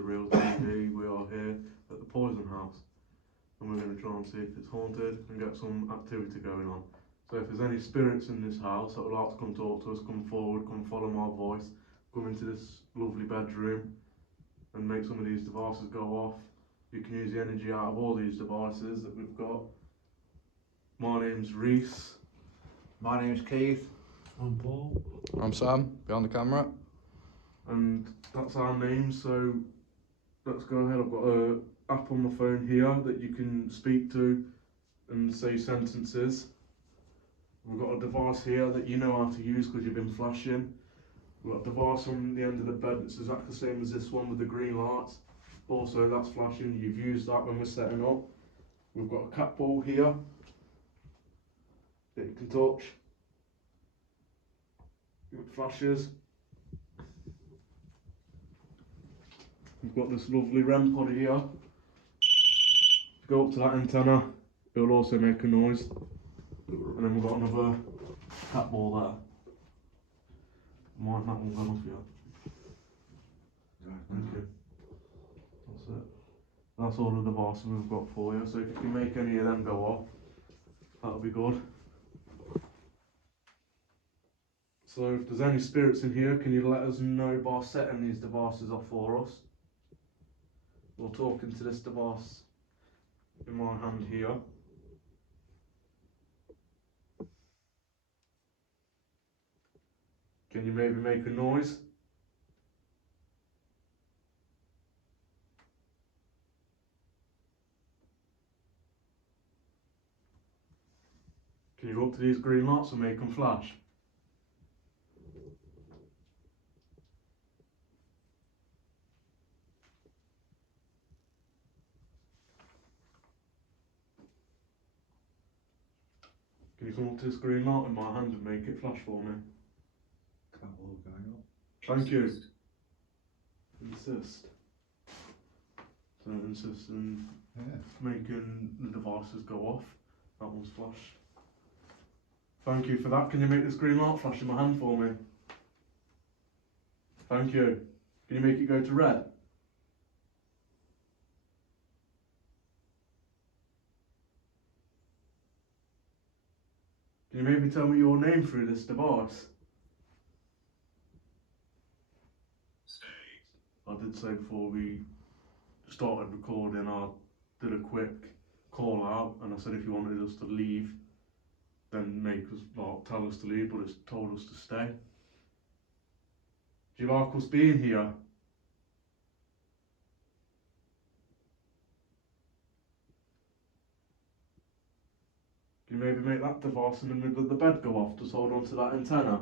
the Real TV. We are here at the Poison House, and we're going to try and see if it's haunted and get some activity going on. So if there's any spirits in this house that would like to come talk to us, come forward, come follow my voice, come into this lovely bedroom and make some of these devices go off. You can use the energy out of all these devices that we've got. My name's Reese. My name's Keith. I'm Paul. I'm Sam, behind the camera. And that's our names, so let's go ahead. I've got an app on my phone here that you can speak to and say sentences. We've got a device here that you know how to use because you've been flashing. We've got a device on the end of the bed that's exactly the same as this one with the green lights. Also, that's flashing. You've used that when we're setting up. We've got a cat ball here that you can touch. It flashes. We've got this lovely REM pod here. Go up to that antenna, it'll also make a noise. And then we've got another cat ball there. Why hasn't that one gone off yet? Thank you. That's it. That's all the devices we've got for you. So if you can make any of them go off, that'll be good. So if there's any spirits in here, can you let us know by setting these devices off for us? We'll talk into this device in my hand here. Can you maybe make a noise? Can you go up to these green lights and make them flash? Can you come up to this green light in my hand and make it flash for me? Cat ball going up. Thank you. Insist. So insist in making the devices go off. That one's flashed. Thank you for that. Can you make this green light flash in my hand for me? Thank you. Can you make it go to red? Can you maybe tell me your name through this device? I did say before we started recording, I did a quick call out and I said if you wanted us to leave, then tell us to leave, but it's told us to stay. Do you like us being here? Can you maybe make that device in the middle of the bed go off? Just hold on to that antenna.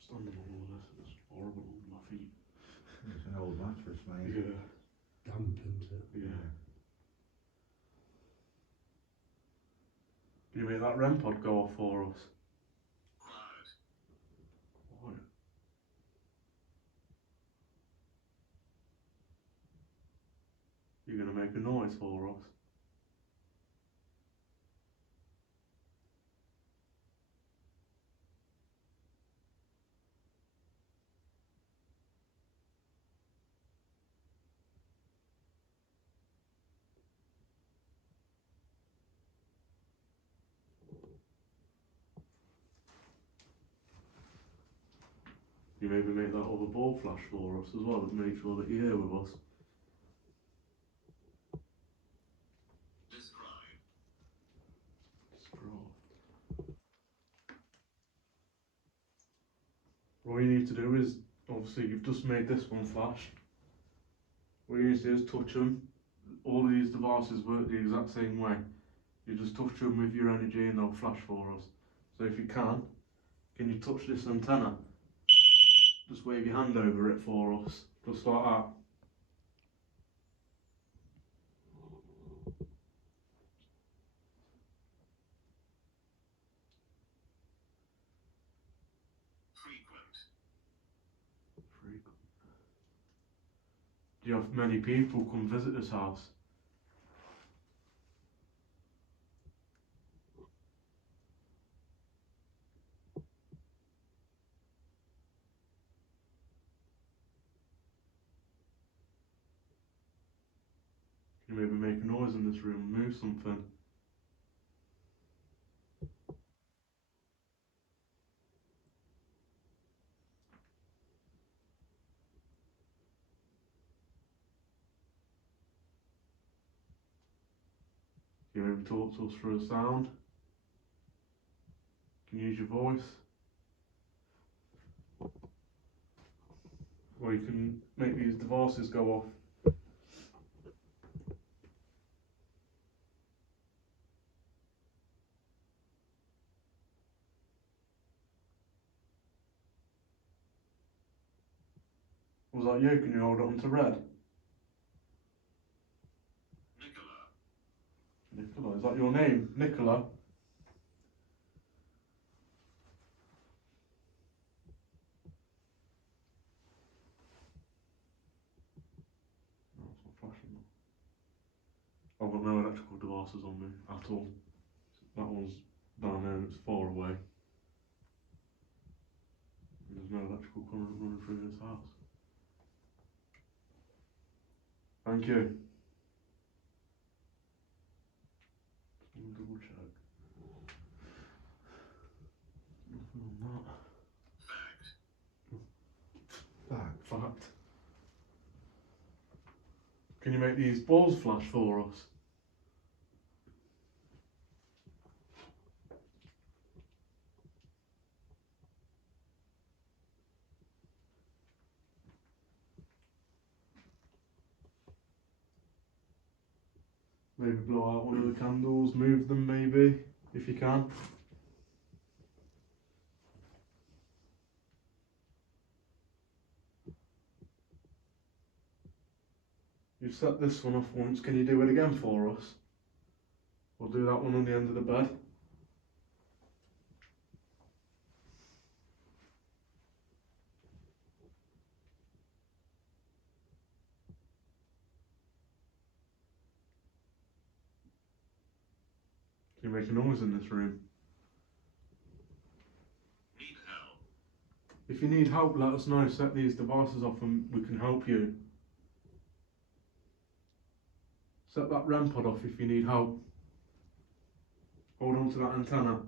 Standing on all this, it's horrible on my feet. It's an old mattress, mate. Yeah. Damp, isn't it? Yeah. Can you make that REM pod go off for us? Right. You're going to make a noise for us? You maybe make that other ball flash for us as well, to make sure that you're here with us. Describe. What you need to do is, obviously you've just made this one flash. What you need to do is touch them. All of these devices work the exact same way. You just touch them with your energy and they'll flash for us. So if you can you touch this antenna? Just wave your hand over it for us, just like that. Frequent. Do you have many people come visit this house? Can maybe make a noise in this room and move something. Can you maybe talk to us through a sound? Can you use your voice? Or you can make these devices go off. Was that you? Can you hold on to red? Nicola, is that your name? Nicola? No, it's not flashing. I've got no electrical devices on me at all. That one's down there and it's far away. And there's no electrical current running through this house. Thank you. Just want to double check. Nothing on that. Fact. Can you make these balls flash for us? Maybe blow out one of the candles, move them maybe, if you can. You've set this one off once, can you do it again for us? We'll do that one on the end of the bed. Can you make a noise in this room? Need help. If you need help, let us know. Set these devices off and we can help you. Set that REM pod off if you need help. Hold on to that antenna.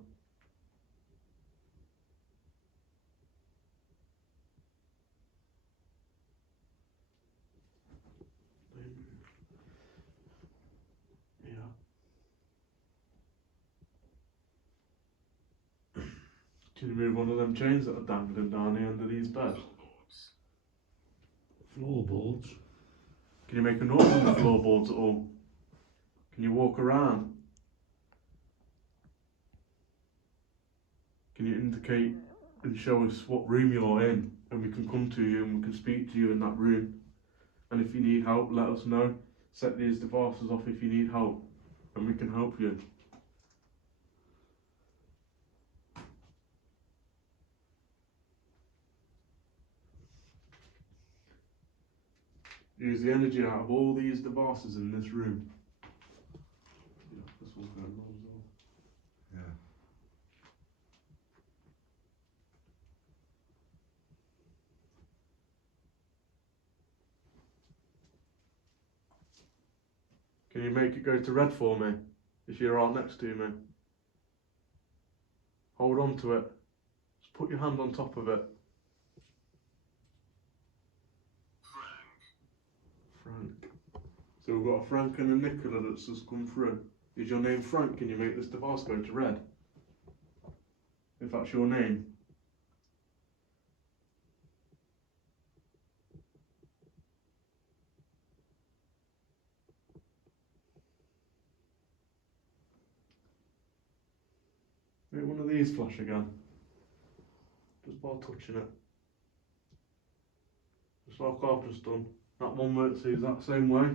Yeah. Can you move one of them chains that are dangling down the end of these beds? Floorboards. Can you make a noise on the floorboards at all? Can you walk around? Can you indicate and show us what room you're in, and we can come to you and we can speak to you in that room? And if you need help, let us know. Set these devices off if you need help, and we can help you. Use the energy out of all these devices in this room. Yeah, this one's going on as well. Yeah. Can you make it go to red for me? If you're right next to me. Hold on to it. Just put your hand on top of it. Frank. So we've got a Frank and a Nicola that's just come through. Is your name Frank? Can you make this device go to red? If that's your name. Make one of these flash again. Just by touching it. Just like I've just done. That one works the exact same way.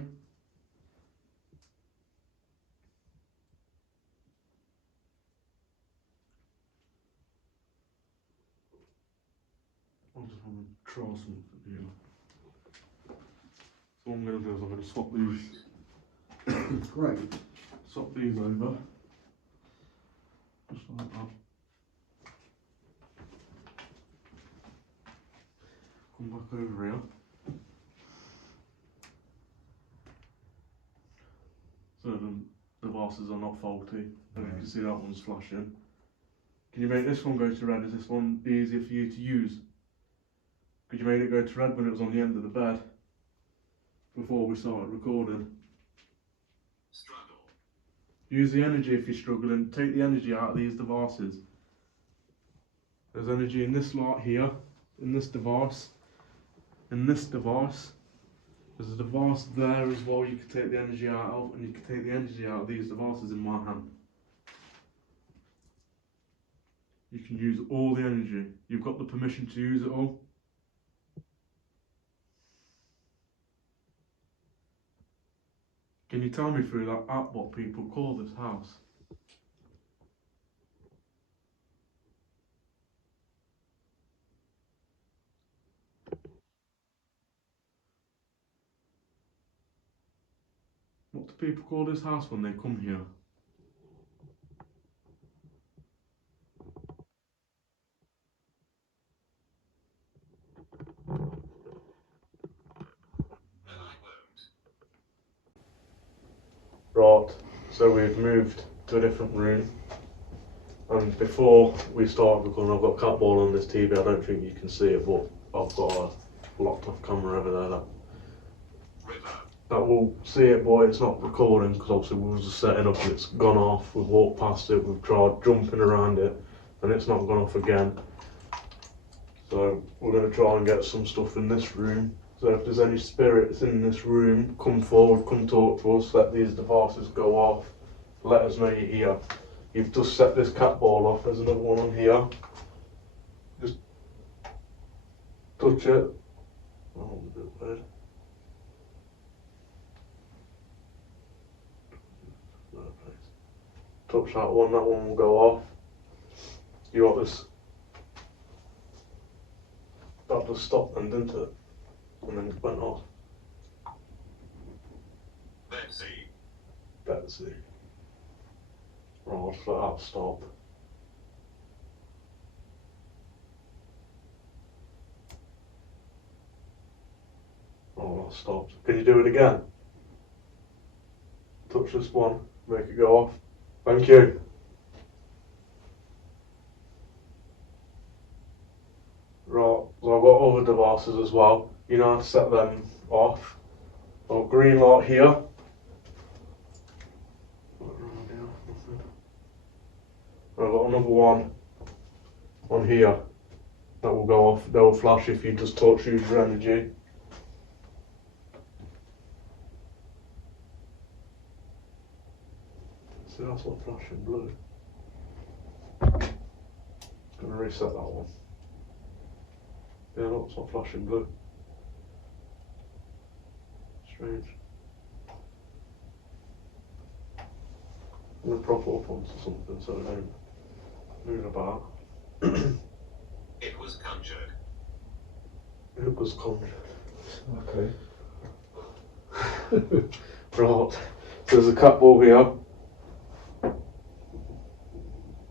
I'll just want to try something here. So what I'm going to do is I'm going to swap these. Great. Swap these over. Just like that. Come back over here. devices are not faulty. As you Right. can see, that one's flashing. Can you make this one go to red? Is this one easier for you to use? Could you make it go to red when it was on the end of the bed before we started recording? Use the energy if you're struggling. Take the energy out of these devices. There's energy in this light here, in this device, in this device. There's a device there as well you can take the energy out of, and you can take the energy out of these devices in my hand. You can use all the energy. You've got the permission to use it all. Can you tell me through that app what people call this house? What do people call this house when they come here? Right, so we've moved to a different room. And before we start recording, I've got cat ball on this TV. I don't think you can see it, but I've got a locked off camera over there that will see it, but it's not recording because obviously we was just setting up and it's gone off. We've walked past it, we've tried jumping around it, and it's not gone off again. So we're going to try and get some stuff in this room. So if there's any spirits in this room, come forward, come talk to us, let these devices go off, let us know you're here. You've just set this cat ball off, there's another one on here. Just touch it. Oh, a bit weird. Touch that one will go off. You got this. That just stopped then, didn't it? And then it went off. Betsy. Right, I'll just let that stop. Oh, that stopped. Can you do it again? Touch this one, make it go off. Thank you. Right, so I've got other devices as well. You know how to set them off. I've got green light here. I've got another one on here that will go off. They will flash if you just touch, use your energy. See, that's not flashing blue. Gonna reset that one. Yeah, look, it's not flashing blue. Strange. I'm gonna prop it up onto something so it don't move about. It was conjured. It was conjured. Okay. Right. So there's a cat ball here.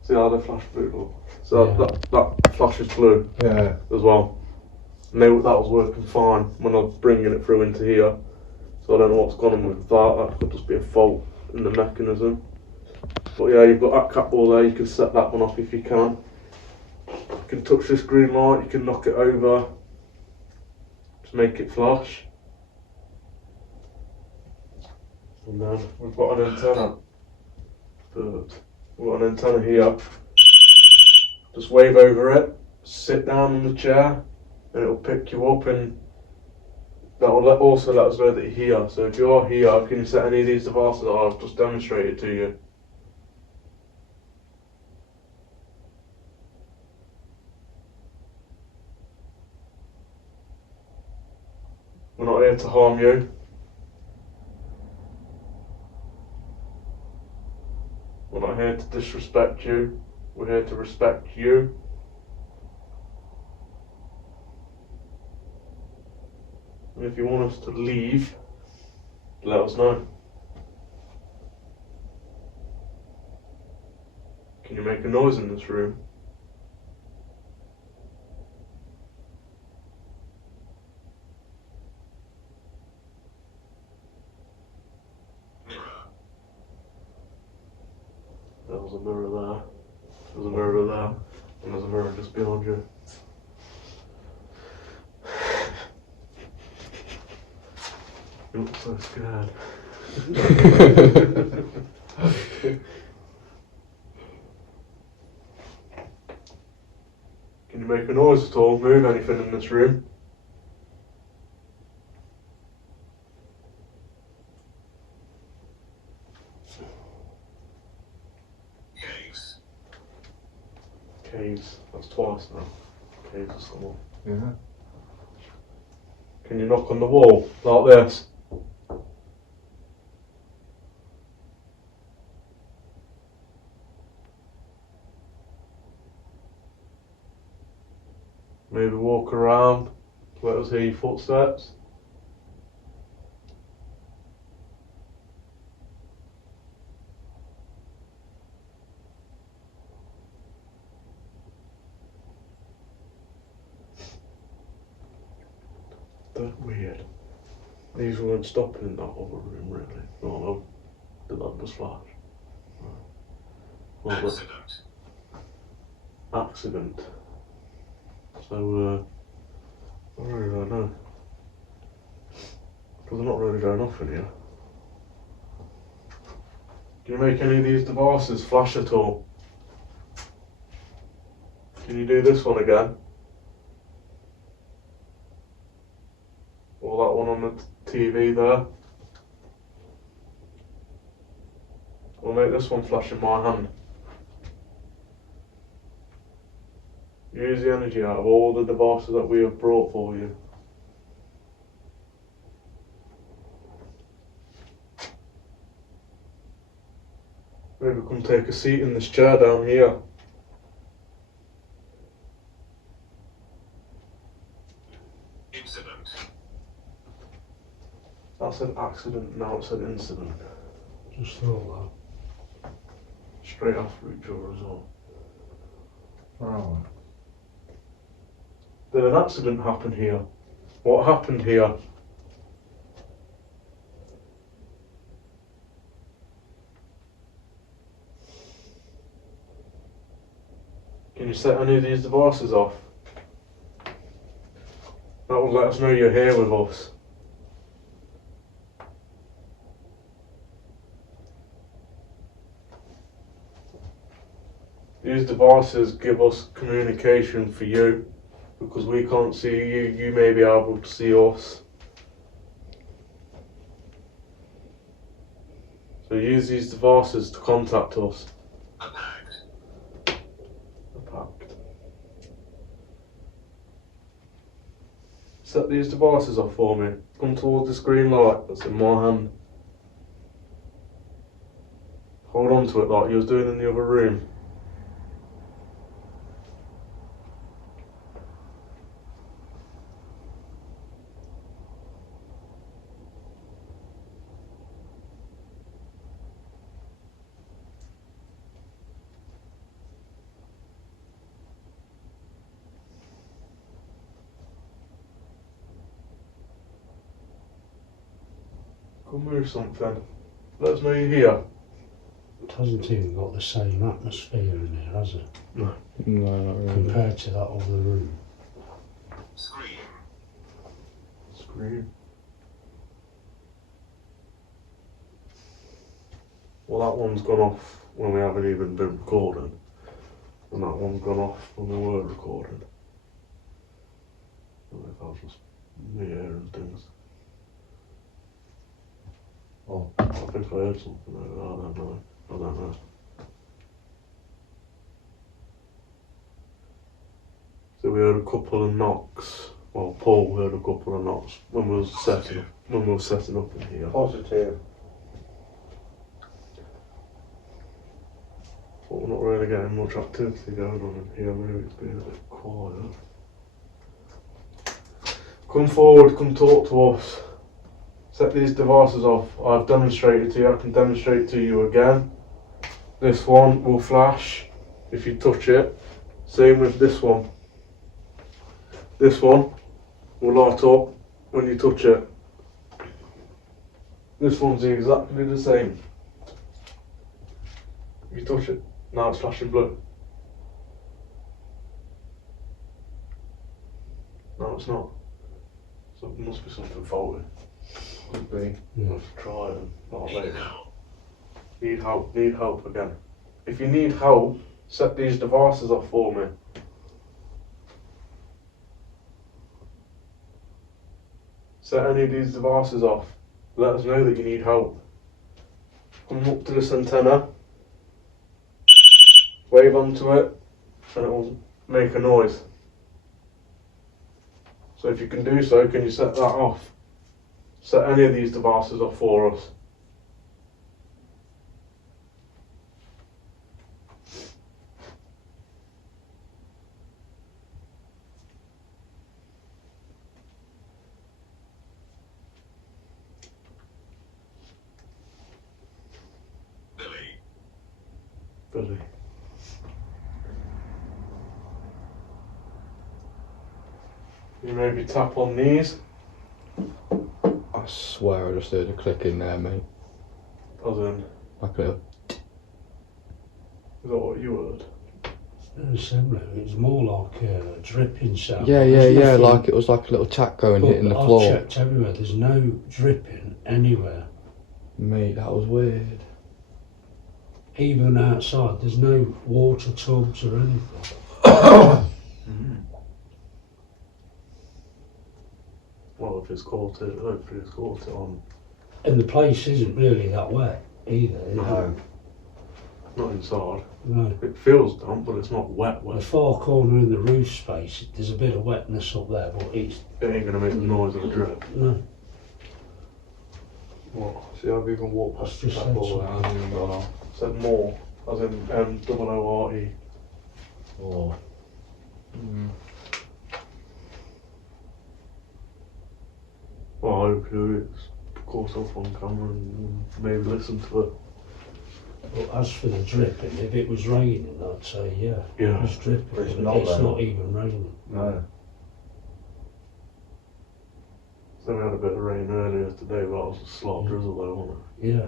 See how they flash blue? Look. So Yeah. that flashes blue Yeah. as well. And that was working fine when I was bringing it through into here. So I don't know what's gone on with that. That could just be a fault in the mechanism. But yeah, you've got that cat ball there. You can set that one off if you can. You can touch this green light. You can knock it over to make it flash. And then we've got an antenna. But we've got an antenna here. Just wave over it, sit down on the chair, and it'll pick you up, and that will also let us know that you're here. So if you are here, can you set any of these devices that I've just demonstrated to you? We're not here to harm you. We're not here to disrespect you. We're here to respect you. And if you want us to leave, let us know. Can you make a noise in this room? Mirror. There's a mirror there. There's a mirror there. And there's a mirror just behind you. You look so scared. Can you make a noise at all? Move anything in this room? Caves. Caves. That's twice now. Caves has come up. Yeah. Can you knock on the wall like this? Maybe walk around, let us hear your footsteps. They're weird. These weren't stopping in that other room, really. No, did that just flash? Well, Accident. accident. So, I really don't know. Because they're not really going off in here. Can you make any of these devices flash at all? Can you do this one again? Or that one on the TV there? Or make this one flash in my hand. Use the energy out of all the devices that we have brought for you. Maybe come take a seat in this chair down here. Incident. That said accident, now it said incident. Just thought Straight after each other as well. Oh. Did an accident happen here? What happened here? Can you set any of these devices off? That will let us know you're here with us. These devices give us communication for you. Because we can't see you, you may be able to see us. So use these devices to contact us. A pact. A pact. Set these devices off for me. Come towards the green light that's in my hand. Hold on to it like you was doing in the other room. Come move something. Let us know you're here. it hasn't even got the same atmosphere in here, has it? No, not really. Compared to that other room. Scream. Scream. Well, that one's gone off when we haven't even been recording. And that one's gone off when we were recording. I don't know if that was just me hearing things. Oh. I think I heard something over there, I don't know. I don't know. So we heard a couple of knocks. Well, Paul heard a couple of knocks when we were setting up in here. Positive. But we're not really getting much activity going on in here, maybe it's been a bit quiet. Come forward, come talk to us. Set these devices off. I've demonstrated to you, I can demonstrate to you again. This one will flash if you touch it. Same with this one. This one will light up when you touch it. This one's exactly the same. If you touch it, Now it's flashing blue. No, it's not. So it must be something faulty. Could be. Let's try it. Not later. Need help. Need help again. If you need help, set these devices off for me. Set any of these devices off. Let us know that you need help. Come up to this antenna. Wave onto it, and it will make a noise. So if you can do so, can you set that off? Set any of these devices off for us. Billy. You maybe tap on these. I swear I just heard a click in there, mate. As in, Like a little. is that what you heard? Very similar. It was more like a dripping sound. Yeah, There's nothing- like it was like a little tap going hitting the I've floor. checked everywhere. There's no dripping anywhere. Mate, that was weird. Even outside, there's no water tubs or anything. Well, if it's caught it, hopefully it's caught it on. And the place isn't really that wet either, is it? No. Not inside. No. It feels damp, but it's not wet The wet. far corner in the roof space, there's a bit of wetness up there, but it's It ain't gonna make the noise of a drip. no. What? See, I've even walked past the Just back said wall and I haven't even gone off. Said more, as in MOORE. Oh. Well, hopefully it's caught off on camera and maybe listen to it. But as for the dripping, if it was raining, I'd say yeah, Yeah. it was dripping. But it's but not it's though. not even raining. No. So we had a bit of rain earlier today, but that was a slot drizzle though, wasn't it? Yeah.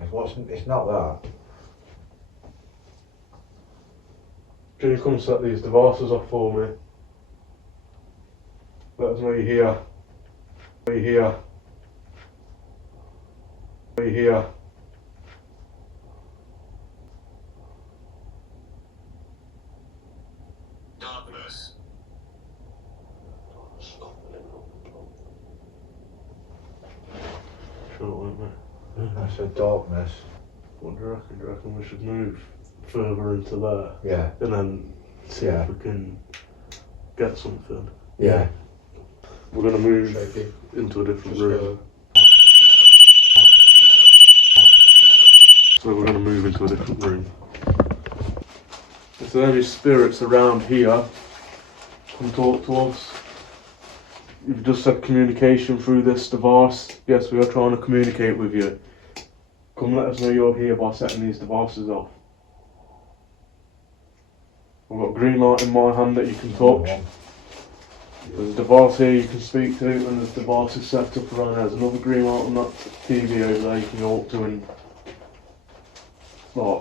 It's not that. Can you come set these devices off for me? Let us know you're here. You're here. You're here. Darkness. Sure, won't we? I said darkness. What do you reckon? Do you reckon we should move further into there Yeah. and then see Yeah. if we can get something? Yeah. We're gonna move Shaky. into a different Just, room. So we're going to move into a different room. If there's any spirits around here, come talk to us. You've just said communication through this device. Yes, we are trying to communicate with you. Come let us know you're here by setting these devices off. I've got a green light in my hand that you can touch. There's a device here you can speak to, and there's devices set up around there. There's another green light on that TV over there you can go up to, and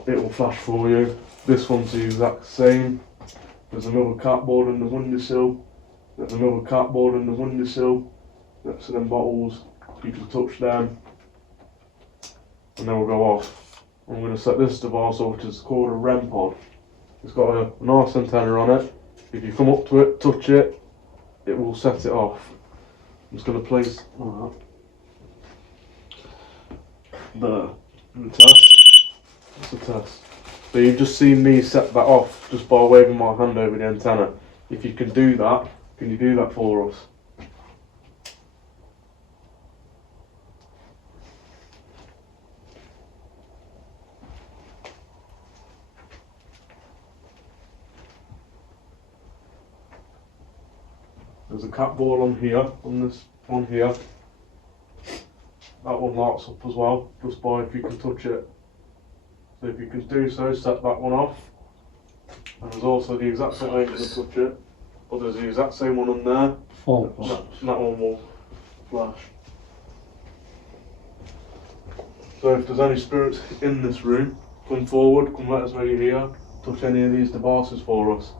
it will flash for you. This one's the exact same. There's another catboard in the windowsill. There's another catboard in the windowsill. Next to them bottles, you can touch them, and then we'll go off. I'm going to set this device off, which is called a REM pod. It's got a nice antenna on it. If you come up to it, touch it, it will set it off. I'm just going to place that there. And test. It's a test. So you've just seen me set that off just by waving my hand over the antenna. If you can do that, can you do that for us? There's a cat ball on here, on this one here. That one lights up as well, just by if you can touch it. So if you can do so, set that one off. And there's also the exact same way you can touch it, but there's the exact same one on there. False. That one will flash. So if there's any spirits in this room, Come forward, come let us know you're here. Touch any of these devices for us.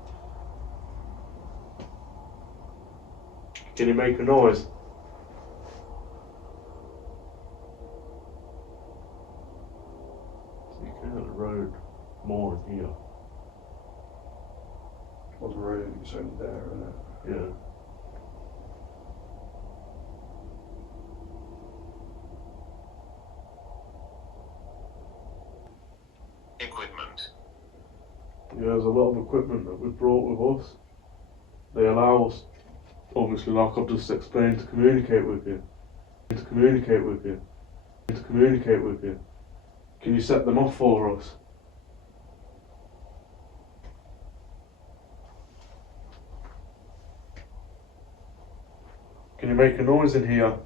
Can you make a noise? So you can hear the road more in here. Well, the road is only there, isn't it? Yeah. Equipment. Yeah, there's a lot of equipment that we've brought with us. They allow us, obviously, like I've just explained, to communicate with you. To communicate with you. To communicate with you. Can you set them off for us? Can you make a noise in here?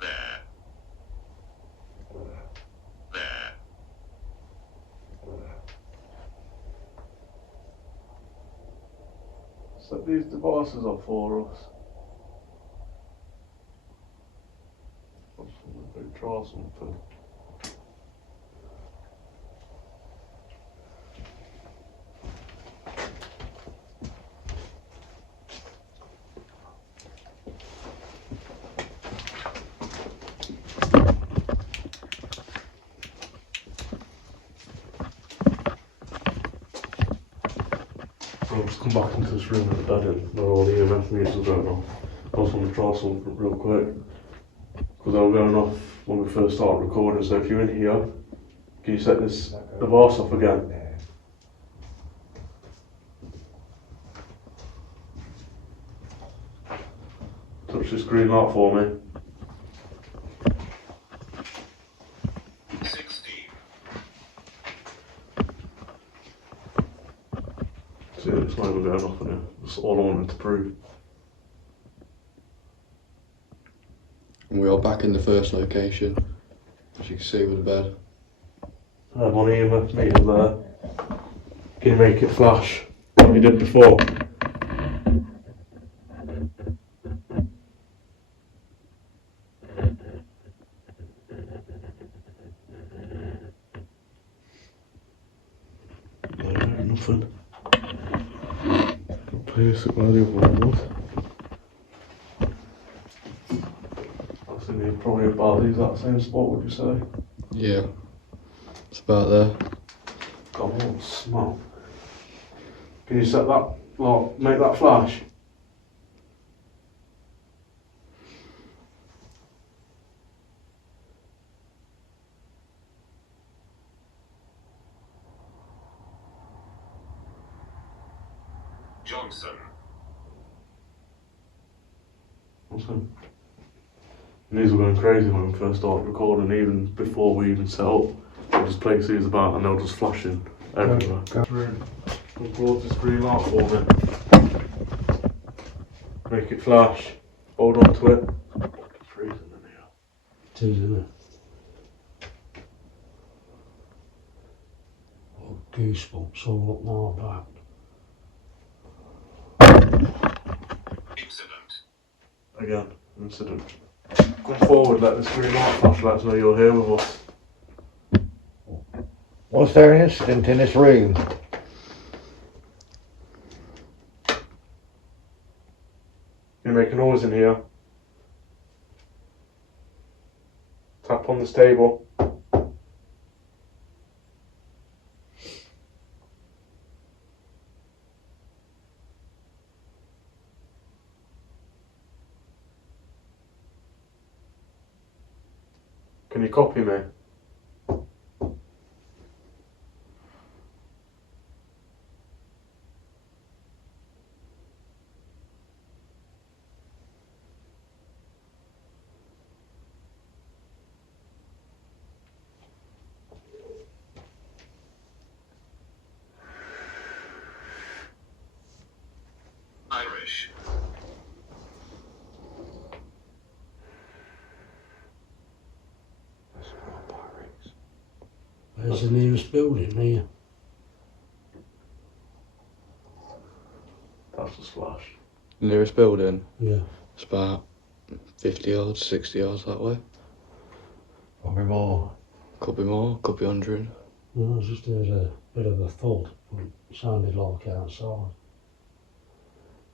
There. There. Set these devices off for us. I'm just gonna go try something. I'll just come back into this room at the bed and where all the EMF meters are going off. I just want to try something real quick. Because they were going off when we first started recording, so if you're in here, can you set this device off again? There. Touch this green light for me. 16. See, it's not even going off in here. That's all I wanted to prove. And we are back in the first location, as you can see with the bed. I have one EMF meter there. Can you make it flash like you did before? No, nothing. Place it where the other one was. I think they're probably about the exact same spot, would you say? Yeah, it's about there. Got a little smell. Can you set that, like, make that flash? Johnson. Awesome. And these were going crazy when we first started recording, even before we even set up. We'll just place these about and they'll just flashing everywhere. Come towards this green light for me. Make it flash. Hold on to it. It's freezing in here. It is, isn't it? Oh, goosebumps all up my back. Incident. Again, incident. Come forward, let this green light flash, let us know you're here with us. Was there an incident in this room? You make a noise in here. Tap on this table. Can you copy me? Irish. Where's the nearest building here? That's just flashed. The nearest building? Yeah. It's about 50 yards, 60 yards that way. Probably more. Could be more, could be 100. No, I just heard a bit of a thud. It sounded like outside.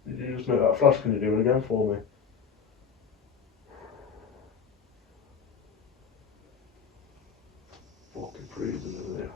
Did you just make that flash? Can you do it again for me? Fucking freezing in there.